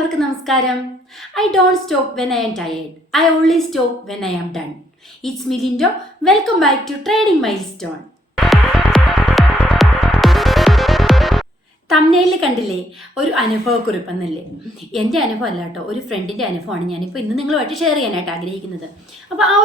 എല്ലാവർക്കും നമസ്കാരം. I don't stop when I am tired. I only stop when I am done. It's me Lindo. Welcome back to trading milestone. തമ്നയില് കണ്ടില്ലേ ഒരു അനുഭവക്കുറിപ്പെന്നല്ലേ? എൻ്റെ അനുഭവം അല്ല കേട്ടോ, ഒരു ഫ്രണ്ടിൻ്റെ അനുഭവമാണ് ഞാനിപ്പോൾ ഇന്ന് നിങ്ങളുമായിട്ട് ഷെയർ ചെയ്യാനായിട്ട് ആഗ്രഹിക്കുന്നത്. അപ്പോൾ ആ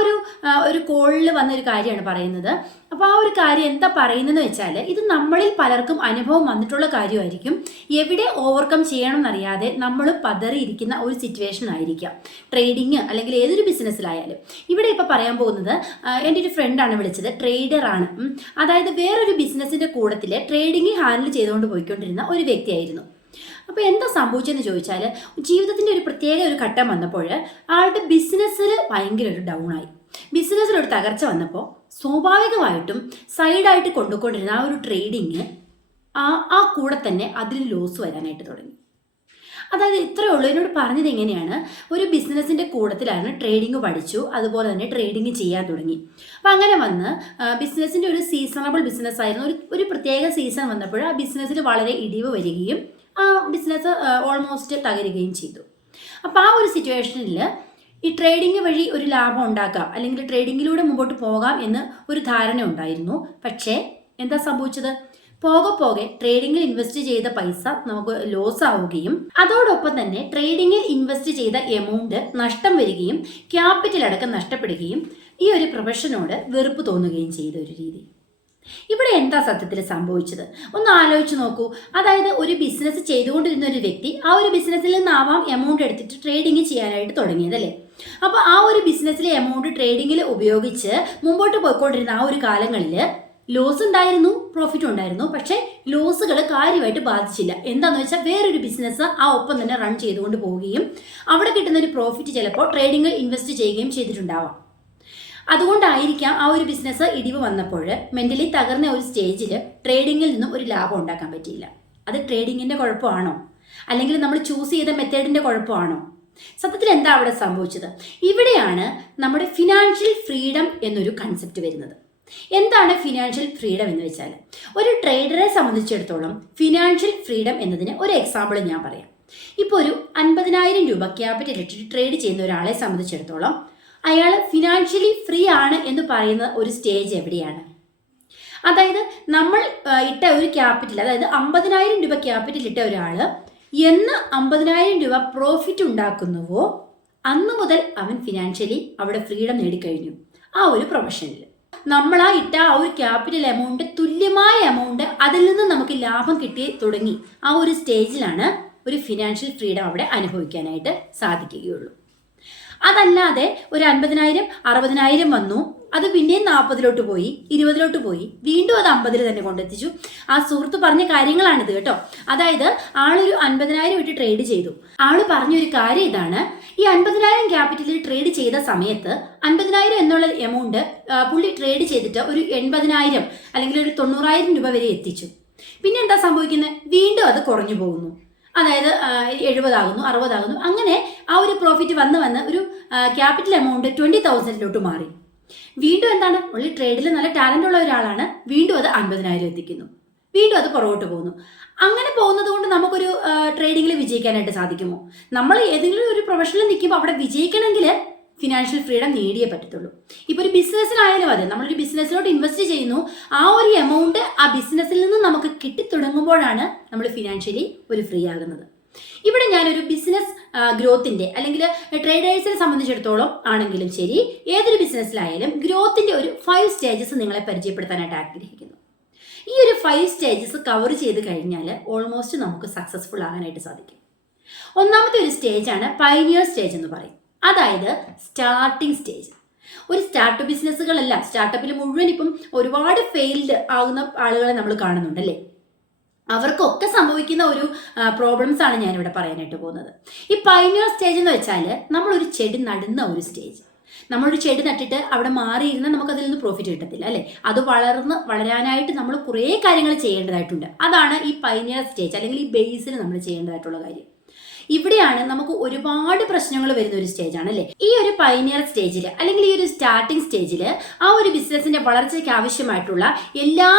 ഒരു കോളിൽ വന്നൊരു കാര്യമാണ് പറയുന്നത്. അപ്പോൾ ആ ഒരു കാര്യം എന്താ പറയുന്നതെന്ന് വെച്ചാൽ, ഇത് നമ്മളിൽ പലർക്കും അനുഭവം വന്നിട്ടുള്ള കാര്യമായിരിക്കും. എവിടെ ഓവർകം ചെയ്യണം എന്നറിയാതെ നമ്മൾ പതറിയിരിക്കുന്ന ഒരു സിറ്റുവേഷൻ ആയിരിക്കാം. ട്രേഡിങ് അല്ലെങ്കിൽ ഏതൊരു ബിസിനസ്സിലായാലും. ഇവിടെ ഇപ്പോൾ പറയാൻ പോകുന്നത് എൻ്റെ ഒരു ഫ്രണ്ടാണ് വിളിച്ചത്, ട്രേഡറാണ്. അതായത് വേറൊരു ബിസിനസ്സിൻ്റെ കൂട്ടത്തിൽ ട്രേഡിങ് ഹാൻഡിൽ ചെയ്തുകൊണ്ട് പോയിക്കൊണ്ടിരുന്ന ഒരു വ്യക്തിയായിരുന്നു. അപ്പോൾ എന്താ സംഭവിച്ചതെന്ന് ചോദിച്ചാൽ, ജീവിതത്തിൻ്റെ ഒരു പ്രത്യേക ഒരു ഘട്ടം വന്നപ്പോൾ ആളുടെ ബിസിനസ്സിൽ ഭയങ്കര ഒരു ഡൗൺ ആയി. ബിസിനസ്സിലൊരു തകർച്ച വന്നപ്പോൾ സ്വാഭാവികമായിട്ടും സൈഡായിട്ട് കൊണ്ടുകൊണ്ടിരുന്ന ആ ഒരു ട്രേഡിങ് ആ കൂടെ തന്നെ അതിൽ ലോസ് വരാനായിട്ട് തുടങ്ങി. അതായത് ഇത്രയേ ഉള്ളൂ. എന്നോട് പറഞ്ഞത് എങ്ങനെയാണ്, ഒരു ബിസിനസ്സിൻ്റെ കൂട്ടത്തിലാണ് ട്രേഡിങ് പഠിച്ചു, അതുപോലെ തന്നെ ട്രേഡിങ് ചെയ്യാൻ തുടങ്ങി. അപ്പം അങ്ങനെ വന്ന് ബിസിനസ്സിൻ്റെ ഒരു സീസണബിൾ ബിസിനസ് ആയിരുന്നു. ഒരു പ്രത്യേക സീസൺ വന്നപ്പോൾ ആ ബിസിനസ്സിൽ വളരെ ഇടിവ് വരികയും ആ ബിസിനസ് ഓൾമോസ്റ്റ് തകരുകയും ചെയ്തു. അപ്പോൾ ആ ഒരു സിറ്റുവേഷനിൽ ഈ ട്രേഡിങ് വഴി ഒരു ലാഭം ഉണ്ടാക്കാം, അല്ലെങ്കിൽ ട്രേഡിങ്ങിലൂടെ മുമ്പോട്ട് പോകാം എന്ന് ഒരു ധാരണ ഉണ്ടായിരുന്നു. പക്ഷേ എന്താ സംഭവിച്ചത്? പോകെ ട്രേഡിങ്ങിൽ ഇൻവെസ്റ്റ് ചെയ്ത പൈസ നമുക്ക് ലോസ് ആവുകയും അതോടൊപ്പം തന്നെ ട്രേഡിങ്ങിൽ ഇൻവെസ്റ്റ് ചെയ്ത എമൗണ്ട് നഷ്ടം വരികയും ക്യാപിറ്റൽ അടക്കം നഷ്ടപ്പെടുകയും ഈ ഒരു പ്രൊഫഷനോട് വെറുപ്പ് തോന്നുകയും ചെയ്ത ഒരു രീതി. ഇവിടെ എന്താ സത്യത്തിൽ സംഭവിച്ചത് ഒന്ന് ആലോചിച്ച് നോക്കൂ. അതായത് ഒരു ബിസിനസ് ചെയ്തുകൊണ്ടിരുന്ന ഒരു വ്യക്തി ആ ഒരു ബിസിനസ്സിൽ നിന്നാവാം എമൗണ്ട് എടുത്തിട്ട് ട്രേഡിങ് ചെയ്യാനായിട്ട് തുടങ്ങിയത്, അല്ലേ? അപ്പോൾ ആ ഒരു ബിസിനസ്സിലെ എമൗണ്ട് ട്രേഡിങ്ങിൽ ഉപയോഗിച്ച് മുമ്പോട്ട് പോയിക്കൊണ്ടിരുന്ന ആ ഒരു കാലങ്ങളിൽ ലോസ് ഉണ്ടായിരുന്നു, പ്രോഫിറ്റ് ഉണ്ടായിരുന്നു. പക്ഷേ ലോസുകൾ കാര്യമായിട്ട് ബാധിച്ചില്ല. എന്താണെന്ന് വെച്ചാൽ വേറൊരു ബിസിനസ് ആ ഒപ്പം തന്നെ റൺ ചെയ്തുകൊണ്ട് പോവുകയും അവിടെ കിട്ടുന്ന ഒരു പ്രോഫിറ്റ് ചിലപ്പോൾ ട്രേഡിങ്ങിൽ ഇൻവെസ്റ്റ് ചെയ്യുകയും ചെയ്തിട്ടുണ്ടാവാം. അതുകൊണ്ടായിരിക്കാം ആ ഒരു ബിസിനസ് ഇടിവ് വന്നപ്പോൾ മെൻ്റലി തകർന്ന ഒരു സ്റ്റേജിൽ ട്രേഡിങ്ങിൽ നിന്നും ഒരു ലാഭം ഉണ്ടാക്കാൻ പറ്റിയില്ല. അത് ട്രേഡിങ്ങിൻ്റെ കുഴപ്പമാണോ, അല്ലെങ്കിൽ നമ്മൾ ചൂസ് ചെയ്ത മെത്തേഡിൻ്റെ കുഴപ്പമാണോ? സത്യത്തിൽ എന്താ അവിടെ സംഭവിച്ചത്? ഇവിടെയാണ് നമ്മുടെ ഫിനാൻഷ്യൽ ഫ്രീഡം എന്നൊരു കൺസെപ്റ്റ് വരുന്നത്. എന്താണ് ഫിനാൻഷ്യൽ ഫ്രീഡം എന്ന് വെച്ചാൽ, ഒരു ട്രേഡറെ സംബന്ധിച്ചിടത്തോളം ഫിനാൻഷ്യൽ ഫ്രീഡം എന്നതിന് ഒരു എക്സാമ്പിൾ ഞാൻ പറയാം. ഇപ്പോൾ ഒരു 50,000 രൂപ ക്യാപിറ്റൽ ഇട്ടിട്ട് ട്രേഡ് ചെയ്യുന്ന ഒരാളെ സംബന്ധിച്ചിടത്തോളം അയാൾ ഫിനാൻഷ്യലി ഫ്രീ ആണ് എന്ന് പറയുന്ന ഒരു സ്റ്റേജ് എവിടെയാണ്? അതായത് നമ്മൾ ഇട്ട ഒരു ക്യാപിറ്റൽ, അതായത് 50,000 രൂപ ക്യാപിറ്റൽ ഇട്ട ഒരാൾ എന്ന് 50,000 രൂപ പ്രോഫിറ്റ് ഉണ്ടാക്കുന്നുവോ അന്ന് മുതൽ അവൻ ഫിനാൻഷ്യലി അവിടെ ഫ്രീഡം നേടിക്കഴിഞ്ഞു. ആ ഒരു പ്രൊഫഷനിൽ നമ്മൾ ആ ഇട്ട ആ ഒരു ക്യാപിറ്റൽ എമൗണ്ട്, തുല്യമായ എമൗണ്ട് അതിൽ നിന്ന് നമുക്ക് ലാഭം കിട്ടി തുടങ്ങി. ആ ഒരു സ്റ്റേജിലാണ് ഒരു ഫിനാൻഷ്യൽ ഫ്രീഡം അവിടെ അനുഭവിക്കാനായിട്ട് സാധിക്കുകയുള്ളൂ. അതല്ലാതെ ഒരു 50,000 60,000 വന്നു, അത് പിന്നെയും 40 പോയി, 20 പോയി, വീണ്ടും അത് 50 തന്നെ കൊണ്ടെത്തിച്ചു. ആ സുഹൃത്ത് പറഞ്ഞ കാര്യങ്ങളാണിത് കേട്ടോ. അതായത് ആളൊരു 50,000 ഇട്ട് ട്രേഡ് ചെയ്തു. ആള് പറഞ്ഞൊരു കാര്യം ഇതാണ്, ഈ 50,000 ക്യാപിറ്റലിൽ ട്രേഡ് ചെയ്ത സമയത്ത് 50,000 എന്നുള്ള എമൗണ്ട് പുള്ളി ട്രേഡ് ചെയ്തിട്ട് ഒരു 80,000 അല്ലെങ്കിൽ ഒരു 90,000 രൂപ വരെ എത്തിച്ചു. പിന്നെ എന്താ സംഭവിക്കുന്നത്? വീണ്ടും അത് കുറഞ്ഞു പോകുന്നു. അതായത് 70 ആകുന്നു, 60 ആകുന്നു. അങ്ങനെ ആ ഒരു പ്രോഫിറ്റ് വന്ന് ഒരു ക്യാപിറ്റൽ എമൗണ്ട് 20,000 മാറി. വീണ്ടും എന്താണ്, ഉള്ളി ട്രേഡിൽ നല്ല ടാലൻ്റ് ഉള്ള ഒരാളാണ്, വീണ്ടും അത് 50,000 എത്തിക്കുന്നു, വീണ്ടും അത് പുറകോട്ട് പോകുന്നു. അങ്ങനെ പോകുന്നത് കൊണ്ട് നമുക്കൊരു ട്രേഡിങ്ങിൽ വിജയിക്കാനായിട്ട് സാധിക്കുമോ? നമ്മൾ ഏതെങ്കിലും ഒരു പ്രൊഫഷനിൽ നിൽക്കുമ്പോൾ അവിടെ വിജയിക്കണമെങ്കിൽ ഫിനാൻഷ്യൽ ഫ്രീഡം നേടിയേ പറ്റത്തുള്ളൂ. ഇപ്പോൾ ഒരു ബിസിനസ്സിലായാലും അതെ, നമ്മളൊരു ബിസിനസ്സിലോട്ട് ഇൻവെസ്റ്റ് ചെയ്യുന്നു, ആ ഒരു എമൗണ്ട് ആ ബിസിനസ്സിൽ നിന്ന് നമുക്ക് കിട്ടിത്തുടങ്ങുമ്പോഴാണ് നമ്മൾ ഫിനാൻഷ്യലി ഒരു ഫ്രീ ആകുന്നത്. ഇവിടെ ഞാനൊരു ബിസിനസ് ഗ്രോത്തിൻ്റെ, അല്ലെങ്കിൽ ട്രേഡേഴ്സിനെ സംബന്ധിച്ചിടത്തോളം ആണെങ്കിലും ശരി, ഏതൊരു ബിസിനസ്സിലായാലും ഗ്രോത്തിൻ്റെ ഒരു 5 സ്റ്റേജസ് നിങ്ങളെ പരിചയപ്പെടുത്താനായിട്ട് ആഗ്രഹിക്കുന്നു. ഈ ഒരു 5 സ്റ്റേജസ് കവർ ചെയ്ത് കഴിഞ്ഞാൽ ഓൾമോസ്റ്റ് നമുക്ക് സക്സസ്ഫുൾ ആകാനായിട്ട് സാധിക്കും. ഒന്നാമത്തെ ഒരു സ്റ്റേജാണ് പൈനിയർ സ്റ്റേജ് എന്ന് പറയും. അതായത് സ്റ്റാർട്ടിംഗ് സ്റ്റേജ്. ഒരു സ്റ്റാർട്ടപ്പ് ബിസിനസ്സുകളെല്ലാം, സ്റ്റാർട്ടപ്പിൽ മുഴുവൻ ഇപ്പം ഒരുപാട് ഫെയിൽഡ് ആകുന്ന ആളുകളെ നമ്മൾ കാണുന്നുണ്ടല്ലേ. അവർക്കൊക്കെ സംഭവിക്കുന്ന ഒരു പ്രോബ്ലംസ് ആണ് ഞാനിവിടെ പറയാനായിട്ട് പോകുന്നത്. ഈ പൈനിയർ സ്റ്റേജ് എന്ന് വെച്ചാൽ നമ്മളൊരു ചെടി നടുന്ന ഒരു സ്റ്റേജ്. നമ്മളൊരു ചെടി നട്ടിട്ട് അവിടെ മാറിയിരുന്നാൽ നമുക്കതിൽ നിന്ന് പ്രോഫിറ്റ് കിട്ടത്തില്ല, അല്ലേ? അത് വളരാനായിട്ട് നമ്മൾ കുറേ കാര്യങ്ങൾ ചെയ്യേണ്ടതായിട്ടുണ്ട്. അതാണ് ഈ പൈനിയർ സ്റ്റേജ്, അല്ലെങ്കിൽ ഈ ബേസിൽ നമ്മൾ ചെയ്യേണ്ടതായിട്ടുള്ള കാര്യം. ഇവിടെയാണ് നമുക്ക് ഒരുപാട് പ്രശ്നങ്ങൾ വരുന്ന ഒരു സ്റ്റേജാണ് അല്ലേ. ഈ ഒരു പൈനിയർ സ്റ്റേജിൽ അല്ലെങ്കിൽ ഈ ഒരു സ്റ്റാർട്ടിംഗ് സ്റ്റേജിൽ ആ ഒരു ബിസിനസിന്റെ വളർച്ചയ്ക്ക് ആവശ്യമായിട്ടുള്ള എല്ലാ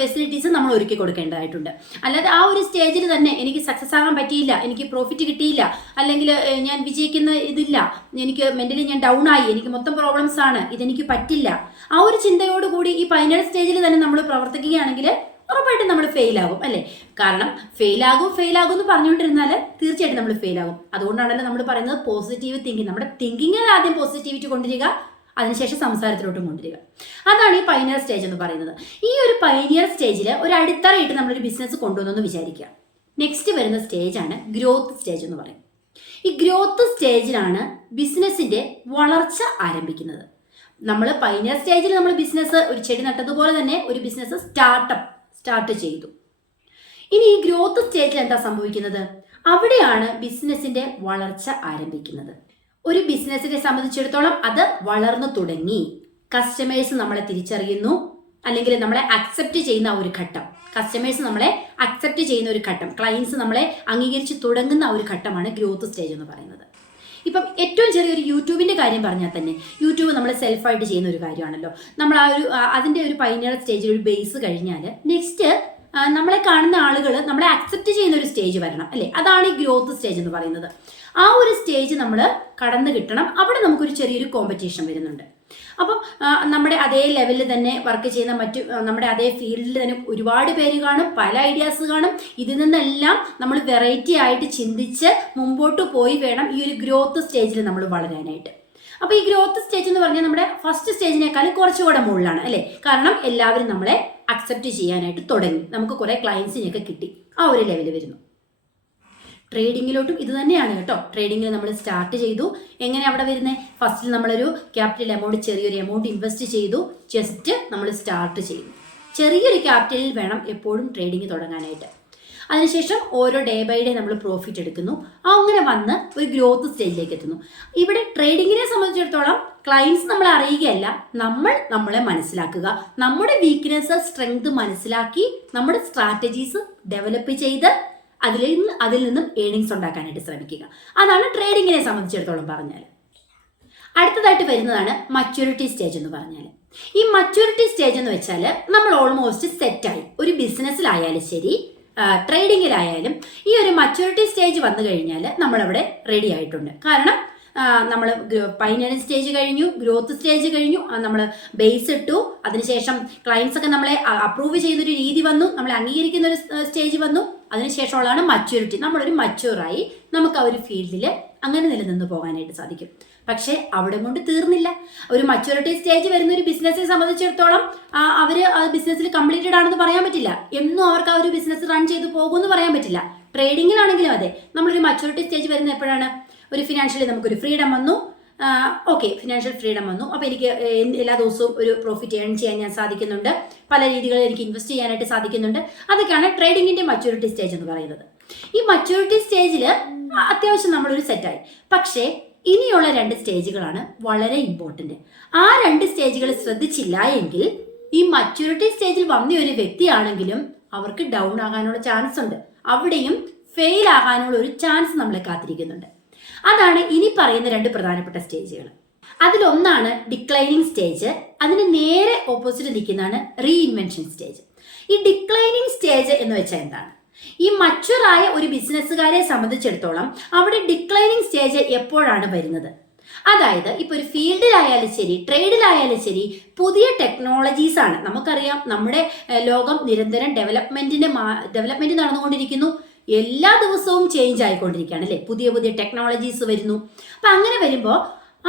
ഫെസിലിറ്റീസും നമ്മൾ ഒരുക്കി കൊടുക്കേണ്ടതായിട്ടുണ്ട്. അല്ലാതെ ആ ഒരു സ്റ്റേജിൽ തന്നെ എനിക്ക് സക്സസ് ആകാൻ പറ്റിയില്ല, എനിക്ക് പ്രോഫിറ്റ് കിട്ടിയില്ല, അല്ലെങ്കിൽ ഞാൻ വിജയിക്കുന്ന ഇതില്ല, എനിക്ക് മെന്റലി ഞാൻ ഡൗൺ ആയി, എനിക്ക് മൊത്തം പ്രോബ്ലംസ് ആണ്, ഇതെനിക്ക് പറ്റില്ല, ആ ഒരു ചിന്തയോടുകൂടി ഈ പൈനിയർ സ്റ്റേജിൽ തന്നെ നമ്മൾ പ്രവർത്തിക്കുകയാണെങ്കിൽ ഉറപ്പായിട്ടും നമ്മൾ ഫെയിൽ ആകും അല്ലേ. കാരണം ഫെയിൽ ആകും എന്ന് പറഞ്ഞുകൊണ്ടിരുന്നാൽ തീർച്ചയായിട്ടും നമ്മൾ ഫെയിൽ ആകും. അതുകൊണ്ടാണല്ലോ നമ്മൾ പറയുന്നത് പോസിറ്റീവ് തിങ്കിങ്. നമ്മുടെ തിങ്കിങ്ങിൽ ആദ്യം പോസിറ്റിവിറ്റി കൊണ്ടുവരിക, അതിനുശേഷം സംസാരത്തിലോട്ടും കൊണ്ടുവരിക. അതാണ് ഈ പൈനിയർ സ്റ്റേജ് എന്ന് പറയുന്നത്. ഈ ഒരു പൈനിയർ സ്റ്റേജിൽ ഒരു അടിത്തറയിട്ട് നമ്മളൊരു ബിസിനസ് കൊണ്ടുവന്നെന്ന് വിചാരിക്കുക. നെക്സ്റ്റ് വരുന്ന സ്റ്റേജാണ് ഗ്രോത്ത് സ്റ്റേജ് എന്ന് പറയും. ഈ ഗ്രോത്ത് സ്റ്റേജിലാണ് ബിസിനസിന്റെ വളർച്ച ആരംഭിക്കുന്നത്. നമ്മൾ പൈനിയർ സ്റ്റേജിൽ നമ്മൾ ബിസിനസ് ഒരു ചെടി നട്ടതുപോലെ തന്നെ ഒരു ബിസിനസ് സ്റ്റാർട്ട് ചെയ്തു. ഇനി ഈ ഗ്രോത്ത് സ്റ്റേജിൽ എന്താ സംഭവിക്കുന്നത്? അവിടെയാണ് ബിസിനസിന്റെ വളർച്ച ആരംഭിക്കുന്നത്. ഒരു ബിസിനസിനെ സംബന്ധിച്ചിടത്തോളം അത് വളർന്നു തുടങ്ങി, കസ്റ്റമേഴ്സ് നമ്മളെ തിരിച്ചറിയുന്നു, അല്ലെങ്കിൽ നമ്മളെ അക്സെപ്റ്റ് ചെയ്യുന്ന ഒരു ഘട്ടം, കസ്റ്റമേഴ്സ് നമ്മളെ അക്സെപ്റ്റ് ചെയ്യുന്ന ഒരു ഘട്ടം, ക്ലയൻസ് നമ്മളെ അംഗീകരിച്ച് തുടങ്ങുന്ന ഒരു ഘട്ടമാണ് ഗ്രോത്ത് സ്റ്റേജ് എന്ന് പറയുന്നത്. ഇപ്പം ഏറ്റവും ചെറിയൊരു യൂട്യൂബിന്റെ കാര്യം പറഞ്ഞാൽ തന്നെ, യൂട്യൂബ് നമ്മൾ സെൽഫായിട്ട് ചെയ്യുന്ന ഒരു കാര്യമാണല്ലോ. നമ്മൾ അതിന്റെ ഒരു പൈനിയർ സ്റ്റേജിൽ ഒരു ബേസ് കഴിഞ്ഞാൽ നെക്സ്റ്റ് നമ്മളെ കാണുന്ന ആളുകൾ നമ്മളെ അക്സെപ്റ്റ് ചെയ്യുന്ന ഒരു സ്റ്റേജ് വരണം അല്ലേ. അതാണ് ഈ ഗ്രോത്ത് സ്റ്റേജ് എന്ന് പറയുന്നത്. ആ ഒരു സ്റ്റേജ് നമ്മൾ കടന്നു കിട്ടണം. അവിടെ നമുക്കൊരു ചെറിയൊരു കോമ്പറ്റീഷൻ വരുന്നുണ്ട്. അപ്പം നമ്മുടെ അതേ ലെവലിൽ തന്നെ വർക്ക് ചെയ്യുന്ന നമ്മുടെ അതേ ഫീൽഡിൽ തന്നെ ഒരുപാട് പേര് കാണും, പല ഐഡിയാസ് കാണും. ഇതിൽ നിന്നെല്ലാം നമ്മൾ വെറൈറ്റി ആയിട്ട് ചിന്തിച്ച് മുമ്പോട്ട് പോയി വേണം ഈ ഒരു ഗ്രോത്ത് സ്റ്റേജിൽ നമ്മൾ വളരാനായിട്ട്. അപ്പോൾ ഈ ഗ്രോത്ത് സ്റ്റേജ് എന്ന് പറഞ്ഞാൽ നമ്മുടെ ഫസ്റ്റ് സ്റ്റേജിനേക്കാളും കുറച്ചുകൂടെ മുകളിലാണ് അല്ലേ. കാരണം എല്ലാവരും നമ്മളെ അക്സെപ്റ്റ് ചെയ്യാനായിട്ട് തുടങ്ങി, നമുക്ക് കുറേ ക്ലയൻസിനെയൊക്കെ കിട്ടി, ആ ഒരു ലെവൽ വരുന്നു. ട്രേഡിങ്ങിലോട്ടും ഇത് തന്നെയാണ് കേട്ടോ. ട്രേഡിങ്ങിൽ നമ്മൾ സ്റ്റാർട്ട് ചെയ്തു. എങ്ങനെ അവിടെ വരുന്നത്? ഫസ്റ്റിൽ നമ്മളൊരു ക്യാപിറ്റൽ എമൗണ്ട്, ചെറിയൊരു എമൗണ്ട് ഇൻവെസ്റ്റ് ചെയ്തു, ജസ്റ്റ് നമ്മൾ സ്റ്റാർട്ട് ചെയ്തു. ചെറിയൊരു ക്യാപിറ്റലിൽ വേണം എപ്പോഴും ട്രേഡിങ് തുടങ്ങാനായിട്ട്. അതിനുശേഷം ഓരോ ഡേ ബൈ ഡേ നമ്മൾ പ്രോഫിറ്റ് എടുക്കുന്നു. അങ്ങനെ വന്ന് ഒരു ഗ്രോത്ത് സ്റ്റേജിലേക്ക് എത്തുന്നു. ഇവിടെ ട്രേഡിങ്ങിനെ സംബന്ധിച്ചിടത്തോളം ക്ലയൻസ് നമ്മളെ അറിയുകയല്ല, നമ്മൾ നമ്മളെ മനസ്സിലാക്കുക, നമ്മുടെ വീക്ക്നെസ് സ്ട്രെങ്ത് മനസ്സിലാക്കി നമ്മുടെ സ്ട്രാറ്റജീസ് ഡെവലപ്പ് ചെയ്ത് അതിൽ നിന്നും ഏണിങ്സ് ഉണ്ടാക്കാനായിട്ട് ശ്രമിക്കുക. അതാണ് ട്രേഡിങ്ങിനെ സംബന്ധിച്ചിടത്തോളം പറഞ്ഞാൽ. അടുത്തതായിട്ട് വരുന്നതാണ് മച്യൂരിറ്റി സ്റ്റേജ് എന്ന് പറഞ്ഞാൽ. ഈ മച്യൂരിറ്റി സ്റ്റേജ് എന്ന് വെച്ചാൽ നമ്മൾ ഓൾമോസ്റ്റ് സെറ്റായി. ഒരു ബിസിനസ്സിലായാലും ശരി, ട്രേഡിങ്ങിലായാലും ഈ ഒരു മച്യൂരിറ്റി സ്റ്റേജ് വന്നു കഴിഞ്ഞാൽ നമ്മളവിടെ റെഡി ആയിട്ടുണ്ട്. കാരണം നമ്മൾ പൈനിയർ സ്റ്റേജ് കഴിഞ്ഞു, ഗ്രോത്ത് സ്റ്റേജ് കഴിഞ്ഞു, നമ്മൾ ബേസ് ഇട്ടു, അതിനുശേഷം ക്ലയൻസ് ഒക്കെ നമ്മളെ അപ്രൂവ് ചെയ്യുന്നൊരു രീതി വന്നു, നമ്മളെ അംഗീകരിക്കുന്ന ഒരു സ്റ്റേജ് വന്നു. അതിനുശേഷമുള്ളതാണ് മച്യൂരിറ്റി. നമ്മളൊരു മച്യൂറായി നമുക്ക് ആ ഒരു ഫീൽഡിൽ അങ്ങനെ നിലനിന്ന് പോകാനായിട്ട് സാധിക്കും. പക്ഷേ അവിടെ കൊണ്ട് തീർന്നില്ല. ഒരു മച്യൂരിറ്റി സ്റ്റേജ് വരുന്ന ഒരു ബിസിനസ്സിനെ സംബന്ധിച്ചിടത്തോളം അവർ ആ ബിസിനസ്സിൽ കംപ്ലീറ്റഡ് ആണെന്ന് പറയാൻ പറ്റില്ല. എന്നും അവർക്ക് ആ ഒരു ബിസിനസ് റൺ ചെയ്ത് പോകുമെന്ന് പറയാൻ പറ്റില്ല. ട്രേഡിങ്ങിലാണെങ്കിലും അതെ, നമ്മളൊരു മച്യൂരിറ്റി സ്റ്റേജ് വരുന്നത് എപ്പോഴാണ്? ഒരു ഫിനാൻഷ്യലി നമുക്കൊരു ഫ്രീഡം വന്നു. ഓക്കെ, ഫിനാൻഷ്യൽ ഫ്രീഡം വന്നു. അപ്പോൾ എനിക്ക് എല്ലാ ദിവസവും ഒരു പ്രോഫിറ്റ് ഏൺ ചെയ്യാൻ ഞാൻ സാധിക്കുന്നുണ്ട്, പല രീതികളിൽ എനിക്ക് ഇൻവെസ്റ്റ് ചെയ്യാനായിട്ട് സാധിക്കുന്നുണ്ട്. അതൊക്കെയാണ് ട്രേഡിങ്ങിൻ്റെ മച്യൂരിറ്റി സ്റ്റേജ് എന്ന് പറയുന്നത്. ഈ മച്യൂരിറ്റി സ്റ്റേജിൽ അത്യാവശ്യം നമ്മളൊരു സെറ്റായി. പക്ഷേ ഇനിയുള്ള 2 സ്റ്റേജുകളാണ് വളരെ ഇമ്പോർട്ടൻ്റ്. ആ 2 സ്റ്റേജുകൾ ശ്രദ്ധിച്ചില്ല എങ്കിൽ ഈ മച്യൂരിറ്റി സ്റ്റേജിൽ വന്ന ഒരു വ്യക്തിയാണെങ്കിലും അവർക്ക് ഡൗൺ ആകാനുള്ള ചാൻസ് ഉണ്ട്. അവിടെയും ഫെയിൽ ആകാനുള്ള ഒരു ചാൻസ് നമ്മളെ കാത്തിരിക്കുന്നുണ്ട്. അതാണ് ഇനി പറയുന്ന 2 പ്രധാനപ്പെട്ട സ്റ്റേജുകൾ. അതിലൊന്നാണ് ഡിക്ലൈനിങ് സ്റ്റേജ്. അതിന് നേരെ ഓപ്പോസിറ്റ് നിൽക്കുന്നതാണ് റീഇൻവെൻഷൻ സ്റ്റേജ്. ഈ ഡിക്ലൈനിങ് സ്റ്റേജ് എന്ന് വെച്ചാൽ എന്താണ്? ഈ മച്വറായ ഒരു ബിസിനസ്സുകാരെ സംബന്ധിച്ചിടത്തോളം അവിടെ ഡിക്ലൈനിങ് സ്റ്റേജ് എപ്പോഴാണ് വരുന്നത്? അതായത് ഇപ്പോൾ ഒരു ഫീൽഡിലായാലും ശരി, ട്രേഡിലായാലും ശരി, പുതിയ ടെക്നോളജീസ് ആണ്. നമുക്കറിയാം നമ്മുടെ ലോകം നിരന്തരം ഡെവലപ്മെന്റ് നടന്നുകൊണ്ടിരിക്കുന്നു. എല്ലാ ദിവസവും ചേഞ്ച് ആയിക്കൊണ്ടിരിക്കുകയാണ് അല്ലേ. പുതിയ പുതിയ ടെക്നോളജീസ് വരുന്നു. അപ്പം അങ്ങനെ വരുമ്പോൾ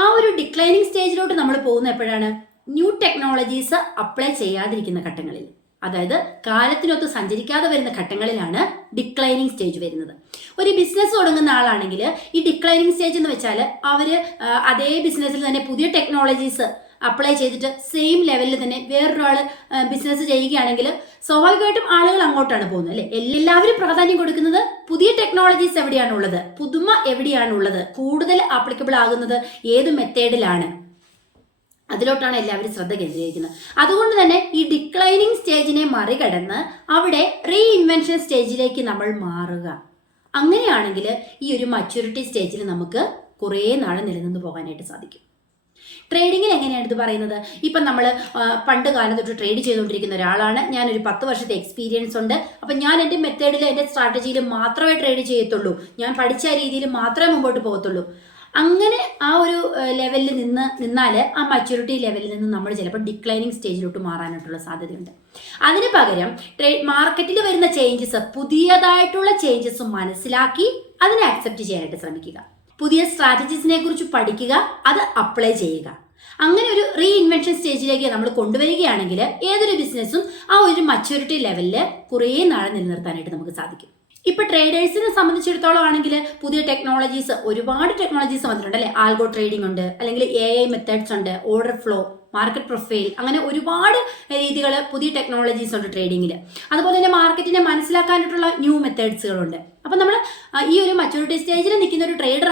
ആ ഒരു ഡിക്ലൈനിങ് സ്റ്റേജിലോട്ട് നമ്മൾ പോകുന്ന എപ്പോഴാണ്? ന്യൂ ടെക്നോളജീസ് അപ്ലൈ ചെയ്യാതിരിക്കുന്ന ഘട്ടങ്ങളിൽ, അതായത് കാലത്തിനൊത്ത് സഞ്ചരിക്കാതെ വരുന്ന ഘട്ടങ്ങളിലാണ് ഡിക്ലൈനിങ് സ്റ്റേജ് വരുന്നത്. ഒരു ബിസിനസ് തുടങ്ങുന്ന ആളാണെങ്കിൽ ഈ ഡിക്ലൈനിങ് സ്റ്റേജ് എന്ന് വെച്ചാൽ അവർ അതേ ബിസിനസ്സിൽ തന്നെ പുതിയ ടെക്നോളജീസ് അപ്ലൈ ചെയ്തിട്ട് സെയിം ലെവലിൽ തന്നെ വേറൊരാൾ ബിസിനസ് ചെയ്യുകയാണെങ്കിൽ സ്വാഭാവികമായിട്ടും ആളുകൾ അങ്ങോട്ടാണ് പോകുന്നത് അല്ലേ. എല്ലാവരും പ്രാധാന്യം കൊടുക്കുന്നത് പുതിയ ടെക്നോളജീസ് എവിടെയാണുള്ളത്, പുതുമ എവിടെയാണുള്ളത്, കൂടുതൽ ആപ്ലിക്കബിൾ ആകുന്നത് ഏത് മെത്തേഡിലാണ്, അതിലോട്ടാണ് എല്ലാവരും ശ്രദ്ധ കേന്ദ്രീകരിക്കുന്നത്. അതുകൊണ്ട് തന്നെ ഈ ഡിക്ലൈനിങ് സ്റ്റേജിനെ മറികടന്ന് അവിടെ റീഇൻവെൻഷൻ സ്റ്റേജിലേക്ക് നമ്മൾ മാറുക. അങ്ങനെയാണെങ്കിൽ ഈ ഒരു മച്യൂരിറ്റി സ്റ്റേജിൽ നമുക്ക് കുറേ നാൾ നിലനിന്ന് പോകാനായിട്ട് സാധിക്കും. ട്രേഡിങ്ങിൽ എങ്ങനെയാണ് ഇത് പറയുന്നത്? ഇപ്പം നമ്മൾ പണ്ട് കാലം തൊട്ട് ട്രേഡ് ചെയ്തുകൊണ്ടിരിക്കുന്ന ഒരാളാണ്, ഞാനൊരു 10 വർഷത്തെ എക്സ്പീരിയൻസ് ഉണ്ട്. അപ്പം ഞാൻ എൻ്റെ മെത്തേഡിൽ എൻ്റെ സ്ട്രാറ്റജിയിൽ മാത്രമേ ട്രേഡ് ചെയ്യത്തുള്ളൂ, ഞാൻ പഠിച്ച രീതിയിൽ മാത്രമേ മുമ്പോട്ട് പോകത്തുള്ളൂ. അങ്ങനെ ആ ഒരു ലെവലിൽ നിന്നാൽ ആ മച്യൂരിറ്റി ലെവലിൽ നിന്ന് നമ്മൾ ചിലപ്പോൾ ഡിക്ലൈനിങ് സ്റ്റേജിലോട്ട് മാറാനായിട്ടുള്ള സാധ്യതയുണ്ട്. അതിന് പകരം മാർക്കറ്റിൽ വരുന്ന ചേഞ്ചസ്, പുതിയതായിട്ടുള്ള ചേഞ്ചസ് മനസ്സിലാക്കി അതിനെ അക്സെപ്റ്റ് ചെയ്യാനായിട്ട് ശ്രമിക്കുക. പുതിയ സ്ട്രാറ്റജീസിനെ കുറിച്ച് പഠിക്കുക, അത് അപ്ലൈ ചെയ്യുക. അങ്ങനെ ഒരു റീഇൻവെൻഷൻ സ്റ്റേജിലേക്ക് നമ്മൾ കൊണ്ടുവരികയാണെങ്കിൽ ഏതൊരു ബിസിനസ്സും ആ ഒരു മച്യൂരിറ്റി ലെവലിൽ കുറേ നാൾ നിലനിർത്താനായിട്ട് നമുക്ക് സാധിക്കും. ഇപ്പൊ ട്രേഡേഴ്സിനെ സംബന്ധിച്ചിടത്തോളം ആണെങ്കിൽ പുതിയ ടെക്നോളജീസ്, ഒരുപാട് ടെക്നോളജീസ് വന്നിട്ടുണ്ട് അല്ലെ. ആൽഗോ ട്രേഡിംഗ് ഉണ്ട്, അല്ലെങ്കിൽ AI മെത്തേഡ്സ് ഉണ്ട്, ഓർഡർ ഫ്ലോ, മാർക്കറ്റ് പ്രൊഫൈൽ, അങ്ങനെ ഒരുപാട് രീതികൾ, പുതിയ ടെക്നോളജീസ് ഉണ്ട് ട്രേഡിങ്ങിൽ. അതുപോലെ തന്നെ മാർക്കറ്റിനെ മനസ്സിലാക്കാനായിട്ടുള്ള ന്യൂ മെത്തേഡ്സുകളുണ്ട്. അപ്പം നമ്മൾ ഈ ഒരു മച്യൂരിറ്റി സ്റ്റേജിൽ നിൽക്കുന്ന ഒരു ട്രേഡർ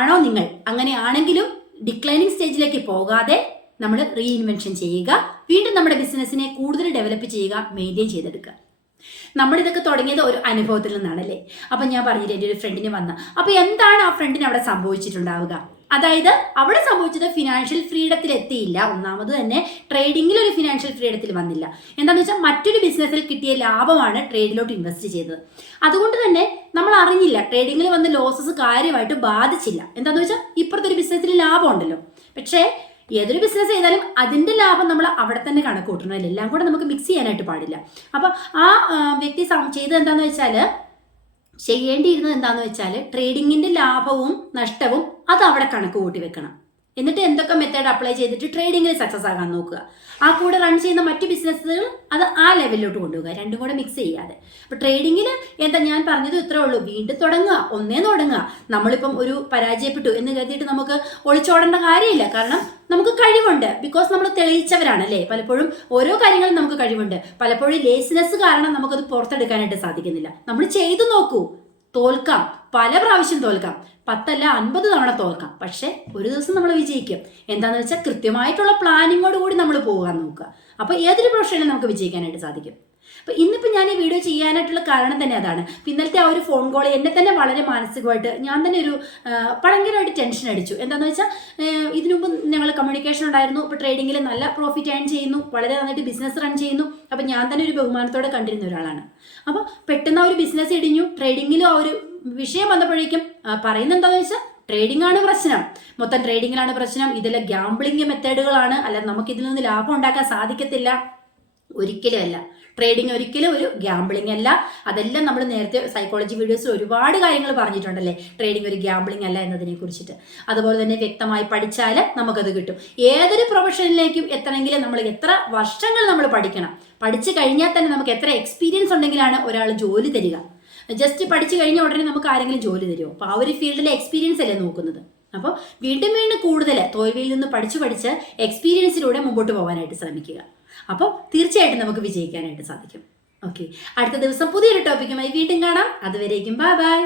ആണോ നിങ്ങൾ, അങ്ങനെയാണെങ്കിലും ഡിക്ലൈനിങ് സ്റ്റേജിലേക്ക് പോകാതെ നമ്മൾ റീഇൻവെൻഷൻ ചെയ്യുക, വീണ്ടും നമ്മുടെ ബിസിനസ്സിനെ കൂടുതൽ ഡെവലപ്പ് ചെയ്യുക, മെയിൻറ്റെയിൻ ചെയ്തെടുക്കുക. നമ്മളിതൊക്കെ തുടങ്ങിയത് ഒരു അനുഭവത്തിൽ നിന്നാണല്ലേ. അപ്പം ഞാൻ പറഞ്ഞില്ല, എൻ്റെ ഒരു ഫ്രണ്ടിന് വന്ന, അപ്പോൾ എന്താണ് ആ ഫ്രണ്ടിന് അവിടെ സംഭവിച്ചിട്ടുണ്ടാവുക? അതായത് അവിടെ സംഭവിച്ചത് ഫിനാൻഷ്യൽ ഫ്രീഡത്തിൽ എത്തിയില്ല. ഒന്നാമത് തന്നെ ട്രേഡിങ്ങിൽ ഒരു ഫിനാൻഷ്യൽ ഫ്രീഡത്തിൽ വന്നില്ല. എന്താണെന്ന് വെച്ചാൽ മറ്റൊരു ബിസിനസ്സിൽ കിട്ടിയ ലാഭമാണ് ട്രേഡിലോട്ട് ഇൻവെസ്റ്റ് ചെയ്തത്. അതുകൊണ്ട് തന്നെ നമ്മൾ അറിഞ്ഞില്ല, ട്രേഡിങ്ങിൽ വന്ന ലോസസ് കാര്യമായിട്ട് ബാധിച്ചില്ല. എന്താണെന്ന് വെച്ചാൽ ഇപ്പുറത്തെ ഒരു ബിസിനസ്സിൽ ലാഭം ഉണ്ടല്ലോ. പക്ഷേ ഏതൊരു ബിസിനസ് ചെയ്താലും അതിൻ്റെ ലാഭം നമ്മൾ അവിടെ തന്നെ കണക്ക് കൂട്ടണം, എല്ലാം കൂടെ നമുക്ക് മിക്സ് ചെയ്യാനായിട്ട് പാടില്ല. അപ്പം ആ വ്യക്തി ചെയ്തത് എന്താണെന്ന് വെച്ചാൽ, ചെയ്യേണ്ടിയിരുന്നത് എന്താണെന്ന് വെച്ചാൽ ട്രേഡിങ്ങിൻ്റെ ലാഭവും നഷ്ടവും അത് അവിടെ കണക്ക് കൂട്ടി വെക്കണം. എന്നിട്ട് എന്തൊക്കെ മെത്തേഡ് അപ്ലൈ ചെയ്തിട്ട് ട്രേഡിങ്ങിൽ സക്സസ് ആകാൻ നോക്കുക. ആ കൂടെ റൺ ചെയ്യുന്ന മറ്റ് ബിസിനസ്സുകൾ അത് ആ ലെവലിലോട്ട് കൊണ്ടുപോകുക, രണ്ടും കൂടെ മിക്സ് ചെയ്യാതെ. അപ്പോൾ ട്രേഡിങ്ങിൽ എന്താ ഞാൻ പറഞ്ഞത് ഇത്രേ ഉള്ളൂ, വീണ്ടും തുടങ്ങുക. നമ്മളിപ്പം ഒരു പരാജയപ്പെട്ടു എന്ന് കരുതിയിട്ട് നമുക്ക് ഒളിച്ചോടേണ്ട കാര്യമില്ല. കാരണം നമുക്ക് കഴിവുണ്ട്, ബിക്കോസ് നമ്മൾ തെളിയിച്ചവരാണല്ലേ. പലപ്പോഴും ഓരോ കാര്യങ്ങളും നമുക്ക് കഴിവുണ്ട്. പലപ്പോഴും ലേസിനെസ് കാരണം നമുക്കത് പുറത്തെടുക്കാനായിട്ട് സാധിക്കുന്നില്ല. നമ്മൾ ചെയ്തു നോക്കൂ, തോൽക്കാം, പല പ്രാവശ്യം തോൽക്കാം, 10 അല്ല 50 തവണ തോൽക്കാം. പക്ഷെ ഒരു ദിവസം നമ്മൾ വിജയിക്കും. എന്താണെന്ന് വെച്ചാൽ കൃത്യമായിട്ടുള്ള പ്ലാനിങ്ങോട് കൂടി നമ്മൾ പോകാൻ നോക്കുക. അപ്പോൾ ഏതൊരു പ്രൊഫഷനിലും നമുക്ക് വിജയിക്കാനായിട്ട് സാധിക്കും. അപ്പോൾ ഇന്നിപ്പോൾ ഞാൻ ഈ വീഡിയോ ചെയ്യാനായിട്ടുള്ള കാരണം തന്നെ അതാണ്. ഇന്നലത്തെ ആ ഒരു ഫോൺ കോൾ എന്നെ തന്നെ വളരെ മാനസികമായിട്ട് ഞാൻ തന്നെ ഒരു ഭയങ്കരമായിട്ട് ടെൻഷൻ അടിച്ചു. എന്താണെന്ന് വെച്ചാൽ ഇതിനു മുമ്പ് ഞങ്ങൾ കമ്മ്യൂണിക്കേഷൻ ഉണ്ടായിരുന്നു. ഇപ്പോൾ ട്രേഡിങ്ങിൽ നല്ല പ്രോഫിറ്റ് ഏൺ ചെയ്യുന്നു, വളരെ നന്നായിട്ട് ബിസിനസ് റൺ ചെയ്യുന്നു. അപ്പോൾ ഞാൻ തന്നെ ഒരു ബഹുമാനത്തോടെ കണ്ടിരുന്ന ഒരാളാണ്. അപ്പോൾ പെട്ടെന്ന് ആ ഒരു ബിസിനസ് ഇടിഞ്ഞു. ട്രേഡിങ്ങിലും ആ ഒരു വിഷയം വന്നപ്പോഴേക്കും പറയുന്നത് എന്താണെന്ന് വെച്ചാൽ ട്രേഡിംഗ് ആണ് പ്രശ്നം, മൊത്തം ട്രേഡിങ്ങിലാണ് പ്രശ്നം, ഇതെല്ലാം ഗ്യാംബ്ലിംഗ് മെത്തേഡുകളാണ്, അല്ല നമുക്ക് ഇതിൽ നിന്ന് ലാഭം ഉണ്ടാക്കാൻ സാധിക്കത്തില്ല. ഒരിക്കലും അല്ല, ട്രേഡിംഗ് ഒരിക്കലും ഒരു ഗ്യാംബ്ലിംഗ് അല്ല. അതെല്ലാം നമ്മൾ നേരത്തെ സൈക്കോളജി വീഡിയോസിൽ ഒരുപാട് കാര്യങ്ങൾ പറഞ്ഞിട്ടുണ്ടല്ലേ, ട്രേഡിംഗ് ഒരു ഗ്യാംബ്ലിംഗ് അല്ല എന്നതിനെ കുറിച്ചിട്ട്. അതുപോലെ തന്നെ വ്യക്തമായി പഠിച്ചാൽ നമുക്കത് കിട്ടും. ഏതൊരു പ്രൊഫഷനിലേക്കും എത്തണമെങ്കിൽ നമ്മൾ എത്ര വർഷങ്ങൾ നമ്മൾ പഠിക്കണം, പഠിച്ചു കഴിഞ്ഞാൽ തന്നെ നമുക്ക് എത്ര എക്സ്പീരിയൻസ് ഉണ്ടെങ്കിലാണ് ഒരാൾ ജോലി തരിക. ജസ്റ്റ് പഠിച്ചു കഴിഞ്ഞ ഉടനെ നമുക്ക് ആരെങ്കിലും ജോലി തരുമോ? അപ്പോൾ ആ ഒരു ഫീൽഡിലെ എക്സ്പീരിയൻസ് അല്ലേ നോക്കുന്നത്. അപ്പോൾ വീണ്ടും കൂടുതൽ തോൽവിയിൽ നിന്ന് പഠിച്ച് എക്സ്പീരിയൻസിലൂടെ മുമ്പോട്ട് പോകാനായിട്ട് ശ്രമിക്കുക. അപ്പോൾ തീർച്ചയായിട്ടും നമുക്ക് വിജയിക്കാനായിട്ട് സാധിക്കും. ഓക്കെ, അടുത്ത ദിവസം പുതിയൊരു ടോപ്പിക്കുമായി വീണ്ടും കാണാം. അതുവരേക്കും ബൈ ബൈ.